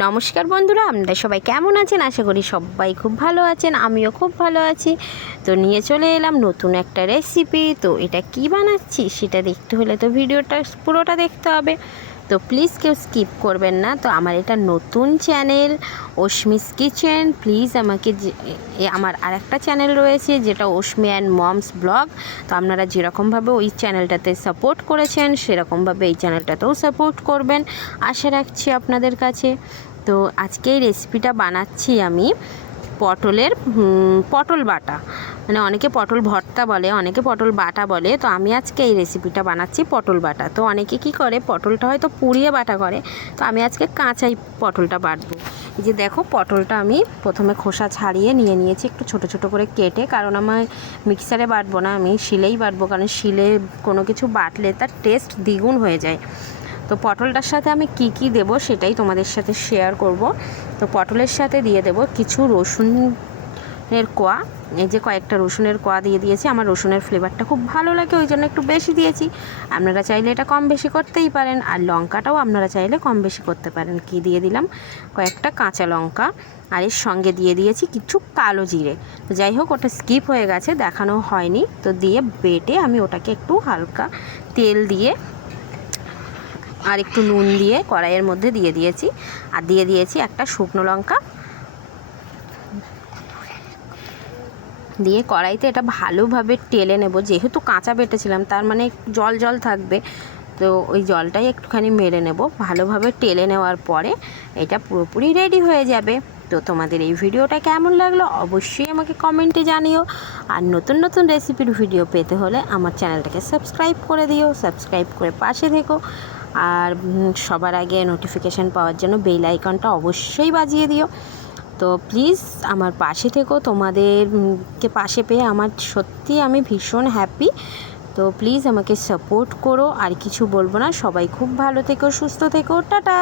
নমস্কার বন্ধুরা, আপনারা সবাই কেমন আছেন? আশা করি সবাই খুব ভালো আছেন, আমিও খুব ভালো আছি। তো নিয়ে চলে এলাম নতুন একটা রেসিপি। তো এটা কি বানাচ্ছি সেটা দেখতে হলে তো ভিডিওটা পুরোটা দেখতে হবে। তো প্লিজ কেউ স্কিপ করবেন না। তো আমার এটা নতুন চ্যানেল অস্মিস কিচেন। প্লিজ আমাকে আমার আর একটা চ্যানেল রয়েছে যেটা অস্মি অ্যান্ড মমস ব্লগ। তো আপনারা যেরকমভাবে ওই চ্যানেলটাতে সাপোর্ট করেছেন সেরকমভাবে এই চ্যানেলটাতেও সাপোর্ট করবেন, আশা রাখছি আপনাদের কাছে। তো আজকে এই রেসিপিটা বানাচ্ছি আমি পটল বাটা, মানে অনেকে পটল ভর্তা বলে, অনেকে পটল বাটা বলে। তো আমি আজকে এই রেসিপিটা বানাচ্ছি পটল বাটা। তো অনেকে কি করে, পটলটা হয়তো পুড়িয়ে বাটা করে, তো আমি আজকে কাঁচাই পটলটা বাটবো। এই যে দেখো, পটলটা আমি প্রথমে খোসা ছাড়িয়ে নিয়ে নিয়েছি, একটু ছোট ছোট করে কেটে, কারণ আমার মিক্সারে বাটবো না, আমি শিলেই বাটবো, কারণ শিলে কোনো কিছু বাটলে তার টেস্ট দ্বিগুণ হয়ে যায়। তো পটলটার সাথে আমি কি কি দেব সেটাই তোমাদের সাথে শেয়ার করব। তো পটলের সাথে দিয়ে দেব কিছু রসুনের কোয়া। এই যে কয়েকটা রসুনের কোয়া দিয়ে দিয়েছি, আমার রসুনের ফ্লেভারটা খুব ভালো লাগে, ওই জন্য একটু বেশি দিয়েছি। আপনারা চাইলে এটা কম বেশি করতেই পারেন, আর লঙ্কাটাও আপনারা চাইলে কম বেশি করতে পারেন। কি দিয়ে দিলাম, কয়েকটা কাঁচা লঙ্কা, আর এর সঙ্গে দিয়ে দিয়েছি কিছু কালো জিরে। তো যাই হোক, ওটা স্কিপ হয়ে গেছে, দেখানো হয়নি। তো দিয়ে বেটে আমি ওটাকে একটু হালকা তেল দিয়ে আর একটু নুন দিয়ে কড়াইয়ের মধ্যে দিয়ে দিয়েছি, আর দিয়ে দিয়েছি একটা শুকনো লঙ্কা। দিয়ে কড়াইতে এটা ভালোভাবে টেলে নেব, যেহেতু কাঁচা বেটেছিলাম তার মানে জল জল থাকবে, তো ওই জলটাই একটুখানি মেরে নেব। ভালোভাবে টেলে নেওয়ার পরে এটা পুরোপুরি রেডি হয়ে যাবে। তো তোমাদের এই ভিডিওটা কেমন লাগলো অবশ্যই আমাকে কমেন্টে জানিও। আর নতুন নতুন রেসিপির ভিডিও পেতে হলে আমার চ্যানেলটাকে সাবস্ক্রাইব করে দিও, সাবস্ক্রাইব করে পাশে থেকো। আর সবার আগে নোটিফিকেশান পাওয়ার জন্য বেল আইকনটা অবশ্যই বাজিয়ে দিও। তো প্লিজ আমার পাশে থেকো, তোমাদেরকে পাশে পেয়ে আমার সত্যি আমি ভীষণ হ্যাপি। তো প্লিজ আমাকে সাপোর্ট করো, আর কিছু বলবো না। সবাই খুব ভালো থেকো, সুস্থ থেকো, টাটা।